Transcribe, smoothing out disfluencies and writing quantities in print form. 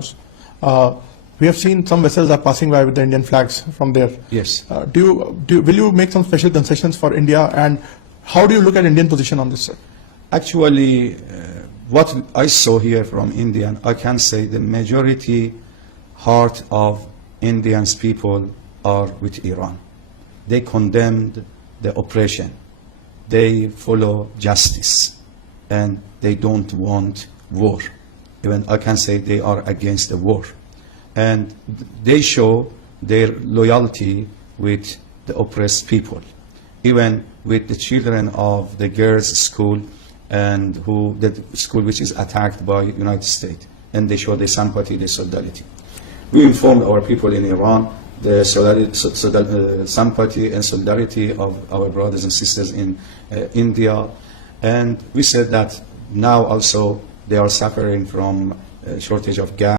House. We have seen some vessels are passing by with the Indian flags from there. Yes. Will you make some special concessions for India, and how do you look at Indian position on this, sir? Actually, what I saw here from Indian, I can say the majority heart of Indians people are with Iran. They condemned the oppression. They follow justice, and they don't want war. Even I can say they are against the war. And they show their loyalty with the oppressed people, even with the children of the girls' school, and the school which is attacked by United States, and they show their sympathy, their solidarity. We informed our people in Iran the sympathy and solidarity of our brothers and sisters in India, and we said that now also they are suffering from a shortage of gas.